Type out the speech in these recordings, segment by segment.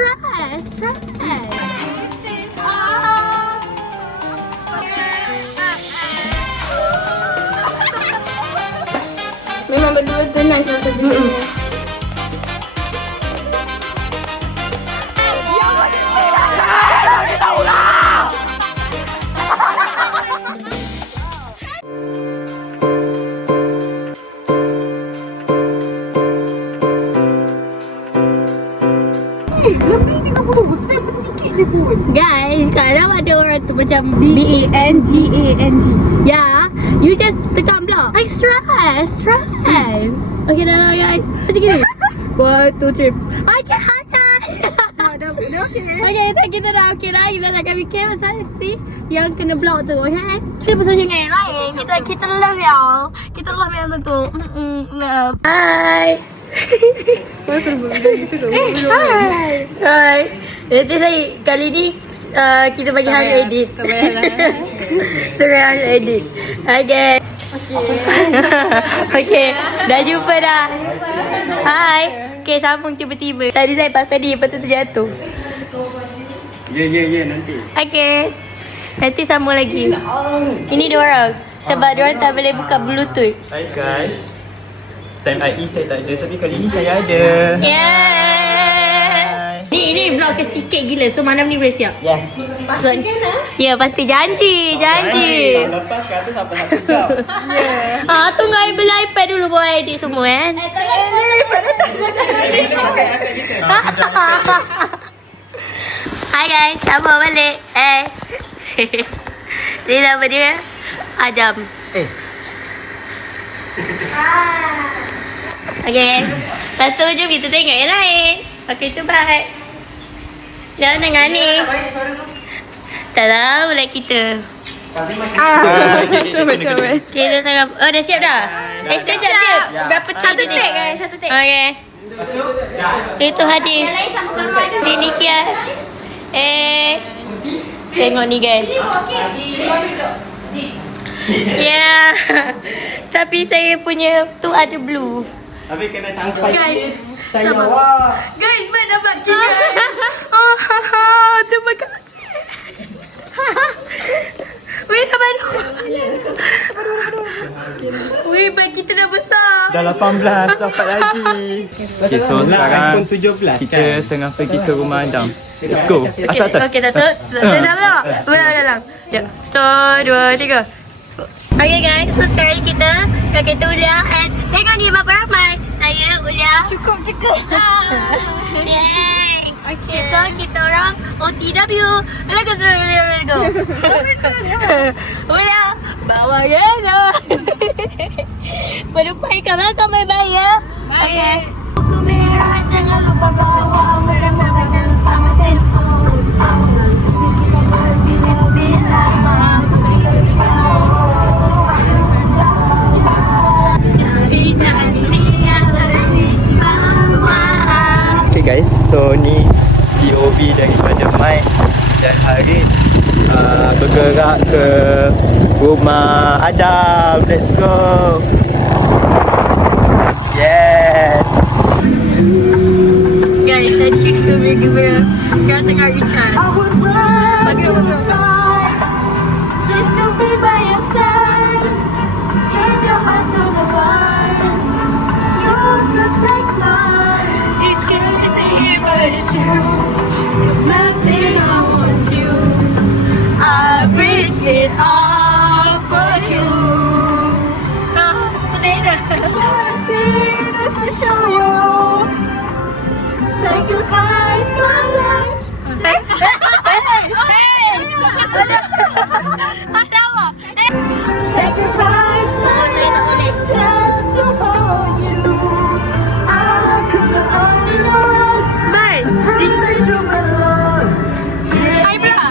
Stress. Memang betul-betul nice rasa benda. Guys, kalau ada orang tu macam B-E-N-G-A-N-G. Ya, you just tekan block. Like stress. Okay, dah guys. Macam gini. 1, 2, 3. Okay, hi. Dah okey. Okay, kita dah okay dah. Kita dah kami care pasal si yang kena block tu, okay? Kita pasal dengan yang lain. Kita love y'all. Kita love yang tu. Love. Hi. Hai. Nanti saya kali ni kita bagi hari edit. Suruh hari edit. Okay. Okay. Dah jumpa dah. Hai. Okay, sambung tiba-tiba. Tadi saya pas tadi, lepas tu terjatuh. Ya, nanti. Okay. Nanti sambung lagi. Ini diorang. Sebab diorang tak boleh buka bluetooth. Hai guys. Time IE saya tak ada, tapi kali ni saya ada. Yeah. Ni vlog kecil gila. So malam ni boleh siap. Yes. Pastikan lah. Ya, pasti janji. Tahun lepas ke atas sampai 1 jam. Tunggu I beli iPad dulu buat edit semua kan. Hai guys, sama balik. Ni nama dia Adam. Okay. Lepas tu jom kita tengok yang lain. Okay, tu bye. Jangan tengok ni. Tak tahu lah kita. Cuba. Kita tengok. Oh, dah siap dah? Sekejap je. Berapa Satu take guys, satu take. Okay. Itu Hadi. Sini Kia. Tengok ni guys. Ya. Tapi saya punya tu ada blue. Tapi kena cangkai. Guys, Saya wah. guys, mana dapat kita? Terima kasih. Weh, dah baru. Weh, bag kita dah besar. Dah 18 dapat lagi. Okay, so sekarang kita tengah pergi ke rumah Adam. Let's go. Okay, Datuk. Dalam. Dalam. Sekejap. 1, 2, 3. Okay guys, so sekarang kita Ulia and tengok ni berapa ramai. Saya, Ulia. Cukup. Yay. Okay, so kita orang OTW. Let's go. Ulia, bawa gana. Berdepan kat belakang baik-baik ya. Okay. Buku merah jangan lupa bawa meremah dan utama telefon. Okay guys, so ni POV daripada Mike dan Harid bergerak ke rumah Adam. Let's go. Yes. Guys, tadi kita punya sekarang tengah recharge. Bagi just to be by your side. If your heart's on the line, you could take mine. It's crazy, but it's true. There's nothing I won't do. I risk it all for you. Just to show you. Sacrifice my life. Sacrifice my life just to hold you. I could go on and on. Bye. Hoping to belong. Hai pula.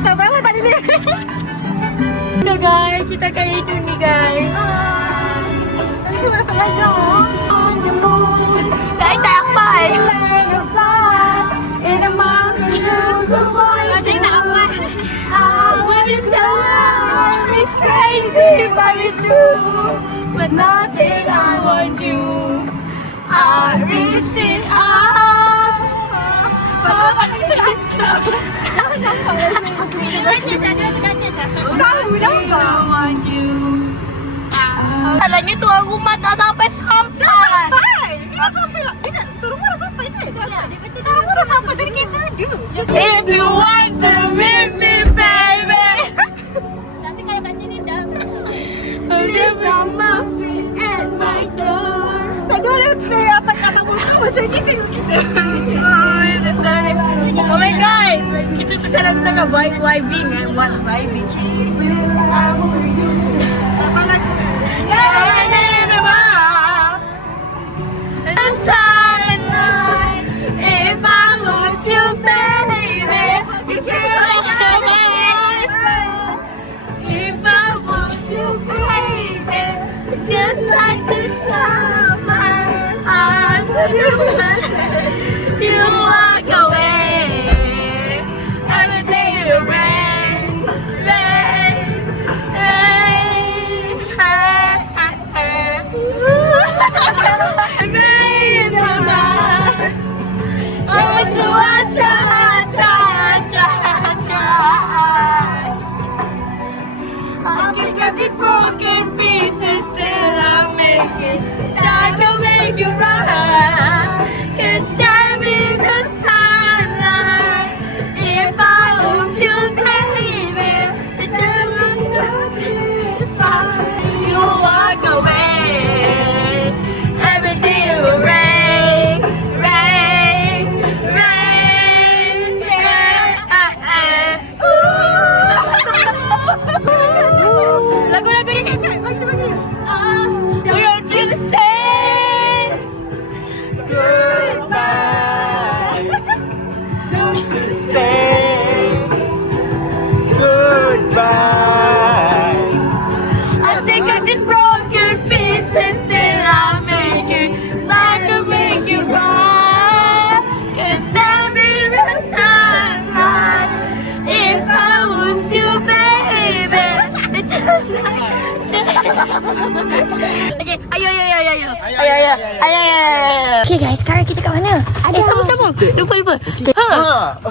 Tak bangun tak ada. Dah guys, kita akan hidup ni guys. Saya rasa belajar. On the moon. Tak hafal. Learn to fly. In a mountain you could find. Saya tak hafal. I wouldn't die. It's crazy but it's true. But there's nothing I won't do. I risk it all. Bapak kita aja. Tahu nampak? I want you. Salahnya tuan rumah tak sampai-sampai. Kita sampai lah. Kita tuan rumah dah sampai kan? Tuan rumah dah sampai jadi kita duduk. If you want to meet me, baby. Tapi kalau kat sini dah. There's some muffin at my door. Tadi ada atas kata muka macam ni tengok kita. Oh my god. Kita sekarang sangat vibing kan. What vibing? If I want you, baby, you can if I want you, baby, just like the time I you walk away, everything will rain, rain, rain, rain in my mind. I want to try. I'll pick up these broken pieces that I make it. Try to make you right. Cause time in the sunlight. If I want you, baby, it's you walk away. Everything will rain, rain, rain, rain. Lagu-lagu ni kecil. Bagi dia. Don't you say goodbye. Don't you say goodbye. I think of these broken pieces that I'm making, like to make you cry. Cause time in the sunlight. If I want you, baby, it's okay, ayo. Okay guys, sekarang kita kat mana? Sama-sama. Lupa.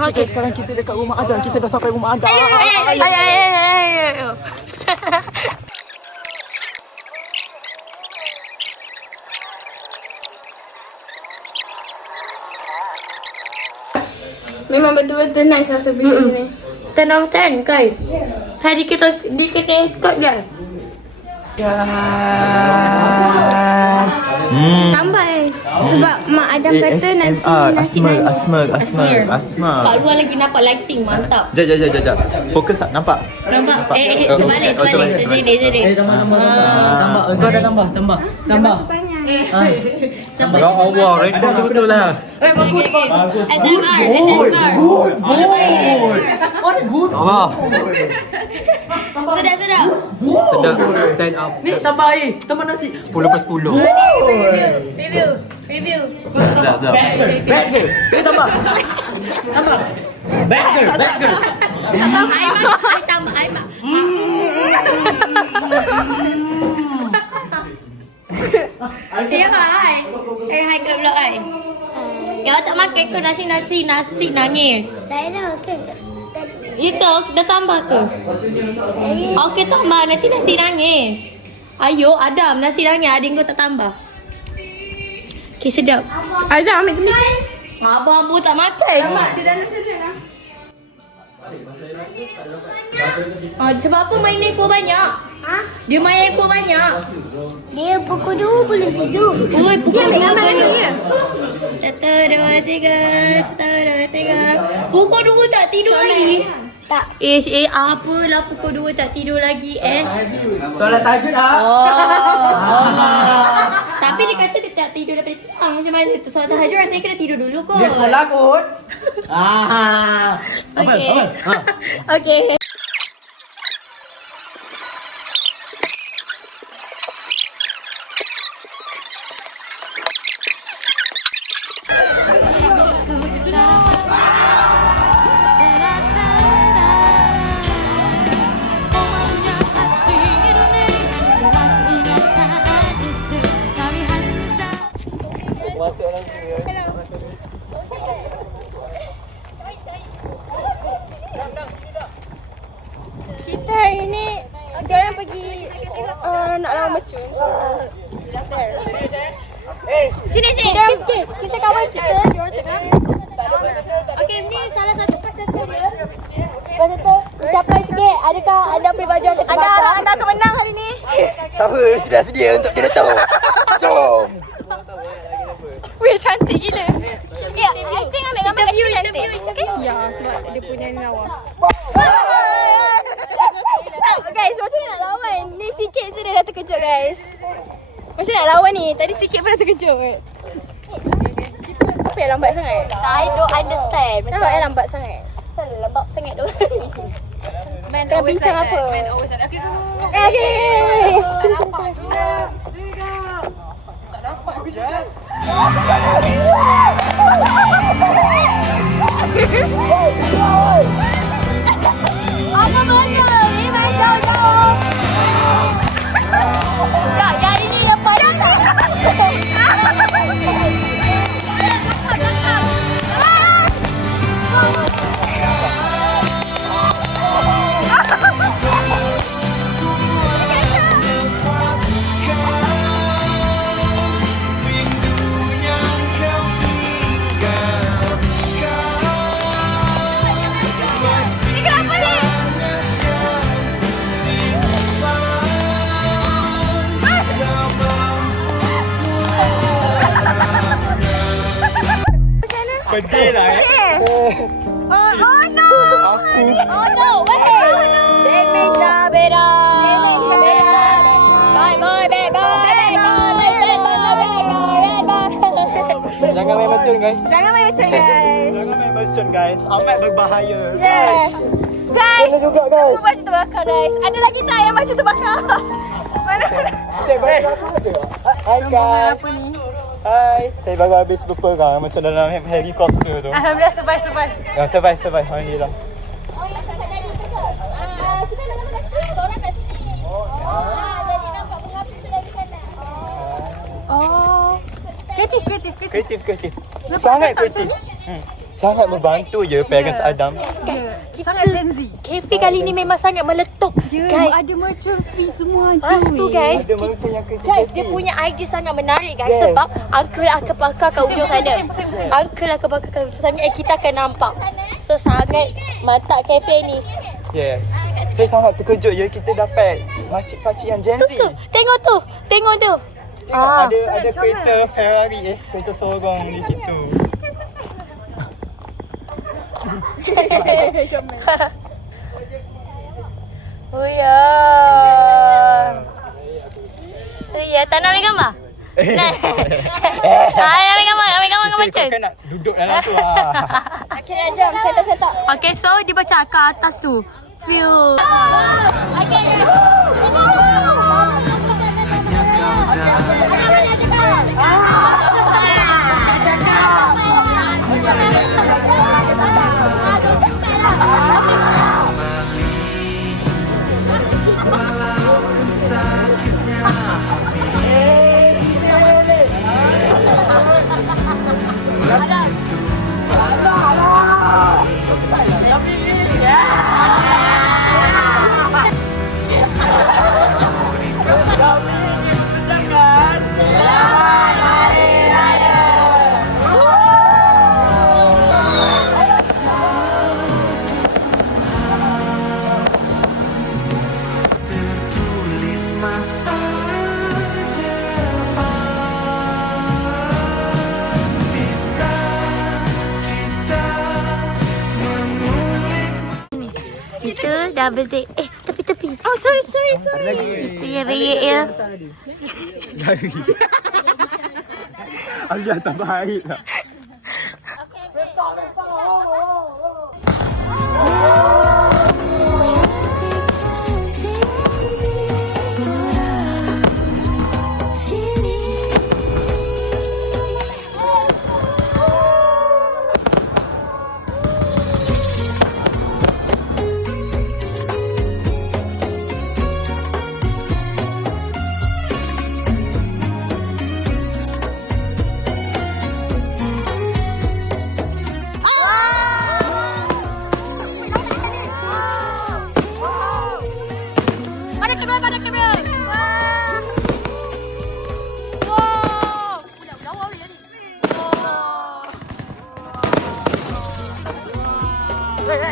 Okay, sekarang kita dekat rumah Adam. Kita dah sampai rumah Adam. Ayo. Memang betul-betul nice rasa pergi sini. 10 out of 10 guys. Tadi kita kena escort guys. Tambah sebab Mak Adam kata nanti nasi Asma. kat luar lagi nampak lighting mantap. Jap. Fokus tak? Nampak? Nampak? Terbalik. Sini. Tambah. Kau dah tambah. Ya Allah, rekod tu betul lah. Bagus. SMR. Good. Allah. Sedap. Sedap. 10 up. Ni tambah air. Tambah nasi. 10/10. Review. Sedap. Bad girl. Ni tambah. Bad girl. Ai tambah. Siapa ai? Hai ke vlog ai. Ya tak makan ke nasi nangis. Saya dah makan kat Ya ke? Dah tambah ke? Okey tambah nanti nasi nangis. Ayo Adam nasi nangis adik kau tak tambah. Okey sedap. Adam ambil tu. Abang pun tak makan. Dia dah nasi dah. Sebab apa main iPhone banyak? Dia main iPhone banyak. dia pukul 2 belum tidur. Oi, pukul 2 ya. 1, 2, 3. Pukul 2 tak tidur lagi. Tak. Apalah pukul 2 tak tidur lagi Soalan tajuk dah. Tapi dia kata dia tak tidur daripada siang. Macam mana tu soal tahajud rasanya kena tidur dulu kot. Dia sekolah kot. Okey. Okey. Sini. Okay, kita kawan kita di orang tengah. Okay, ni salah satu peserta dia. Peserta, ucapan sikit. Adakah anda beri baju yang terbakar? Anda akan menang hari ni. Siapa sedia untuk dia tahu? Jom. Weh, cantik gila. Ya, I think ambil gambar kat sini cantik. Okay? Ya, sebab dia punya ni lawa. Guys, macam mana nak lawan? Ni sikit je dia dah terkejut, guys. Macam nak lawan ni? Tadi sikit pun dah terkejut. Apa yang lambat sangat? I don't understand. Macam Kenapa yang lambat sangat? Salah lambat sangat tu. Tengah bincang apa? Okay. Apa benda ni? Jauh. Tak, yang ini lepas Pedih lah Oh no! Aku. Oh no! Wait! Damage the better! Jangan main macam guys. Jangan main macam guys. Jangan main mercon guys. Amat berbahaya. Yes. Guys, Boleh juga guys. aku baju terbakar guys. Ada lagi tak yang baju terbakar? Mana? Hai guys. Hai. Saya baru habis berperang macam dalam helikopter tu. Alhamdulillah survive. Yang survive. Alhamdulillah. Oh, yang kat tadi tu ke? Kita nak kat sini. Seorang kat sini. Jadi nampak bunga-bunga tu dari sana. Kreatif. Sangat kreatif. Sangat membantu je parents Adam. Sangat Gen Z. Cafe kali ni memang sangat meletup. Guys, Ada merchant fee semua. lepas tu guys, Ada merchant yang kreatif. guys, dia punya idea sangat menarik guys. Yes. Sebab uncle akan bakar kat ujung sana. Uncle akan bakar kat ujung sana and kita akan nampak. So sangat mantap cafe ni. Yes. Saya sangat terkejut ya kita dapat pakcik-pakcik yang Gen Z. Tu, tengok tu. Tengok ada kereta Ferrari kereta sorong di situ. Oh ya. Tak nak ambil gambar? Nak. Ambil gambar Kita macam. kau nak duduk dalam tu lah. Okay, nak jom. Set up. Okay, so dia baca kat atas tu. View. Okay. Kita double date. Tepi. Oh, sorry. Itu ya baik ya. Alhamdulillah tak baik lah.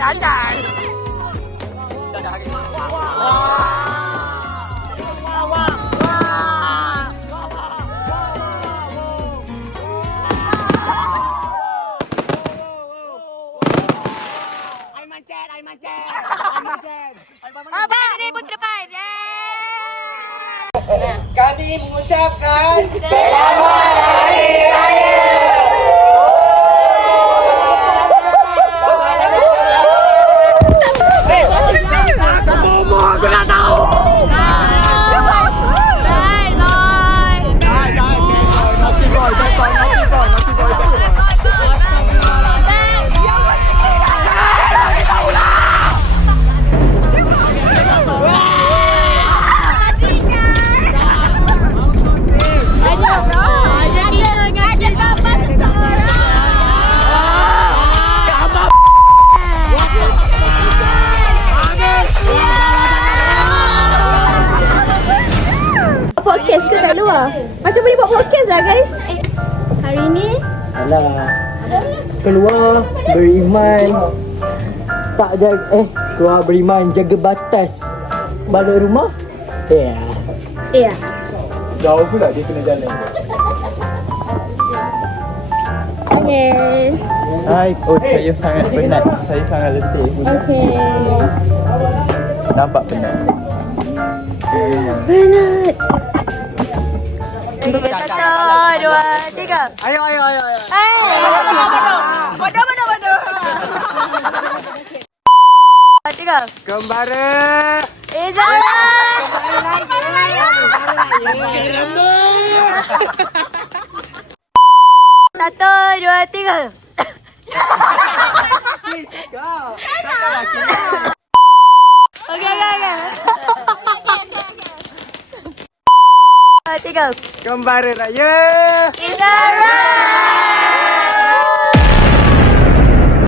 Abang ini pun depan. Kami mengucapkan Podcast ke kat luar? Macam boleh buat podcast lah guys. Hari ni Alah. Keluar beriman. Tak jaga keluar beriman, jaga batas. Balik rumah? Ya. ya. Jauh pula dia kena jalan. Okay. Hai, saya sangat penat. Saya sangat letih. Okay. Nampak penat. Penat. 1, 2, 3. Ayo. Bodoh. 3. Kembara. Izara. 1, 2, 3. Okay. 3. Kembara raya. Izara.